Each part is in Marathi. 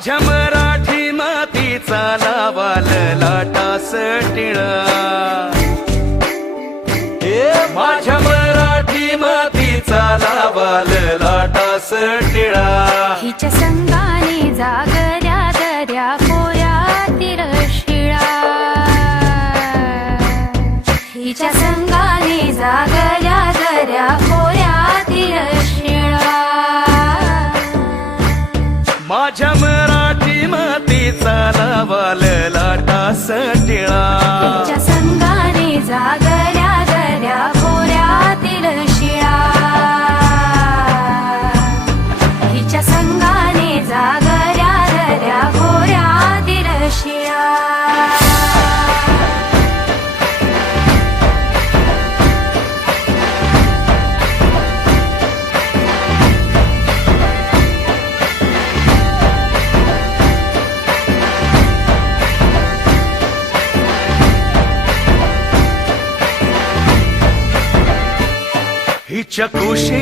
माझ्या मराठी मातीचा लावाल लाटा सटिळा हे माझ्या मराठी मातीचा लावाल लाटा सटिळा हिच्या संघाने जाग să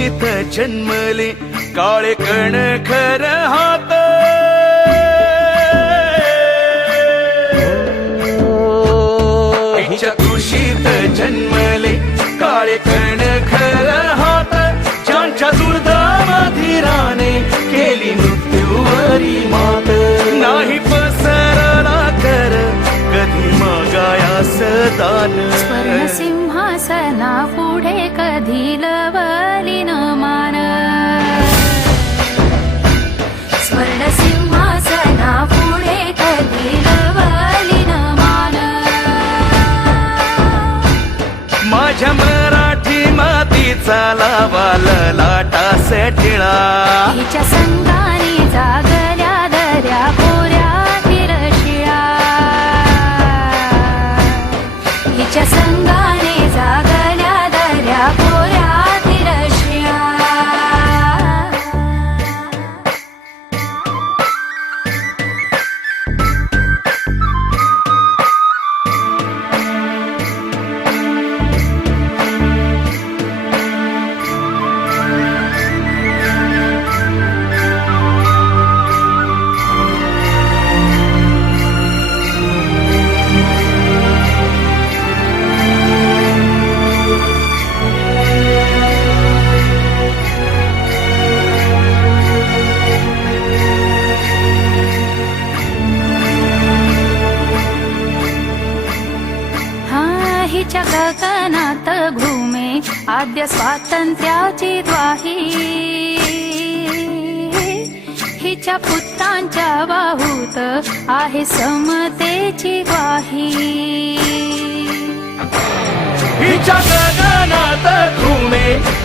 इथ जन्मले काळे कण खर हात. कुशीत जन्मले काळे कण खर हात. ज्यांच्या दुर्धाधिराने केली मृत्यूवरी मात. नाही पसरला कर कधी मागाया सदान सिंहासना लावा ललाटा सेटिळा. हिच्या संगाने जागर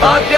ಬಾಧ್ಯ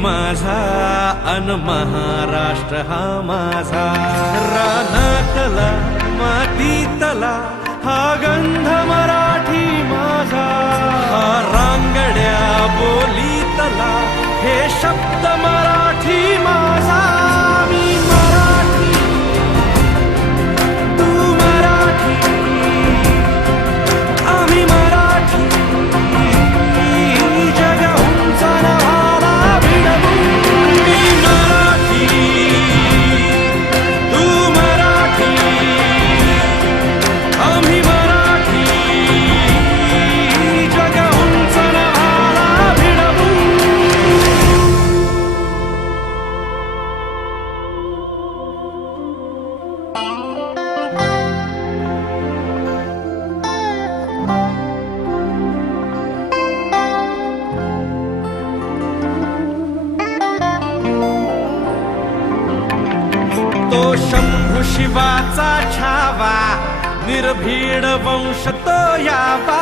माझा अन महाराष्ट्र हा माझा. रानातला मातीतला हा गंध मराठी माझा. हा रांगड्या बोलीतला हे शब्द शिवाचा छावा निर्भीड वंश तो यावा.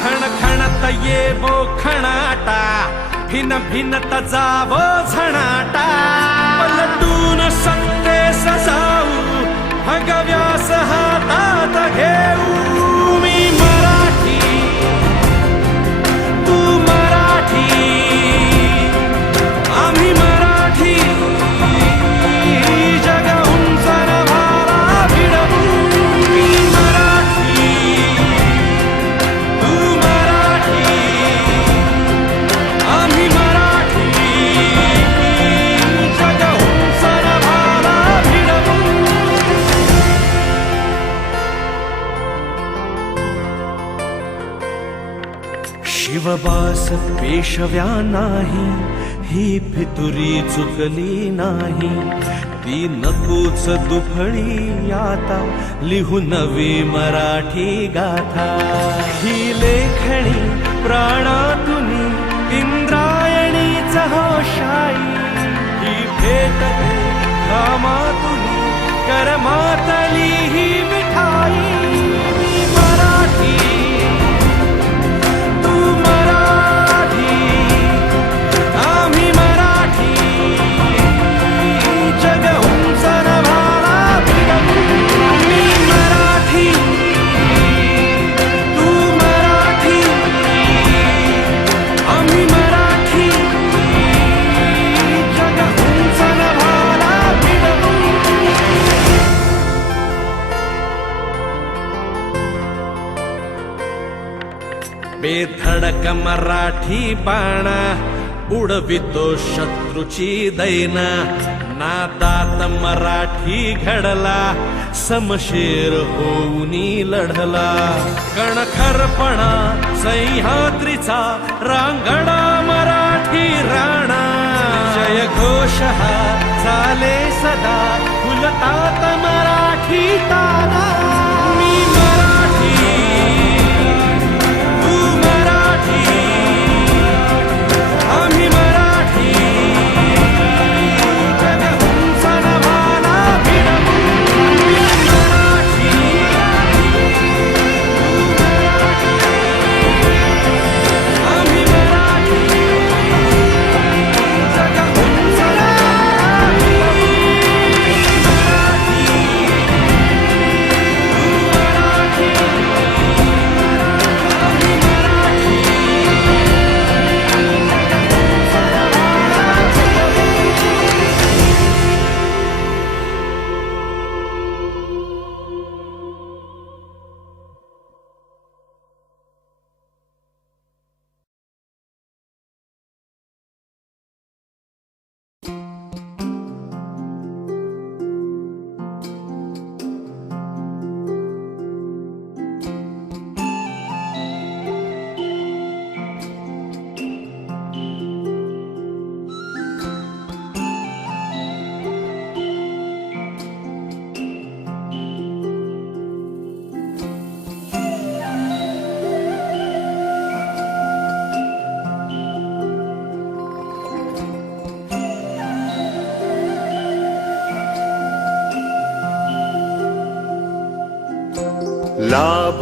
खणखणत येवो खणाटा भिन भिनत जावो झणाटा. पलटून सत्ते सजाऊ भगव्यास हातात घेऊ. उपवास पेशव्या नाही ही फितुरी चुकली नाही. ती नकोच दुफळी आता लिहून नवी मराठी गाथा. ही लेखणी प्राणातून इंद्रायणीच होशाई ही भेटते कामातून कर्मातली ही मराठी बाणा उडवितो शत्रूची दैना. नातात मराठी घडला समशेर होऊनी लढला. कणखरपणा सह्याद्रीचा रांगडा मराठी राणा. जय घोष हा चाले सदा फुलतात मराठी ताना.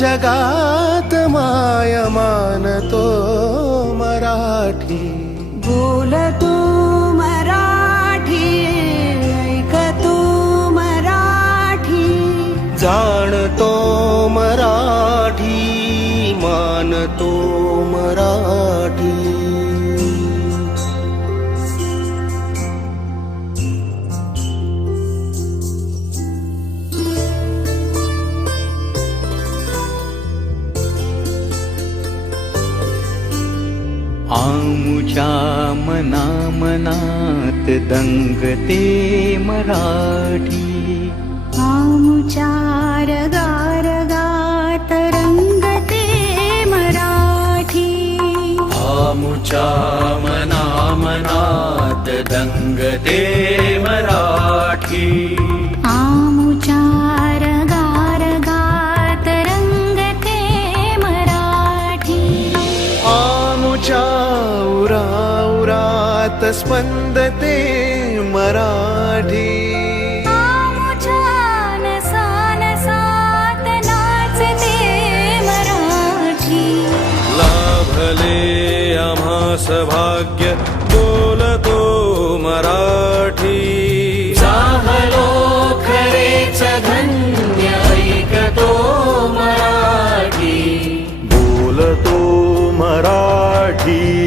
जगा आमुना मनात् दङ्गते मराठी आं चार रङ्गते मराठी आमु चा दङ्गते मराठी आम् स्पंदते मराठी। लाभले आम्हास भाग्य बोलतो मराठी। चाहलो खरेच धन्य ऐकतो मराठी। बोलतो मराठी।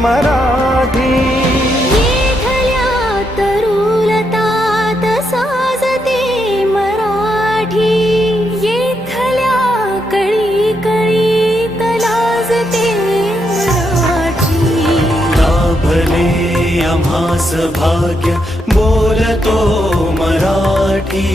मराठी. तरुलतात साजते मराठी. येथल्या कळी कळी तलाजते मराठी. लाभले भाग्य बोलतो मराठी.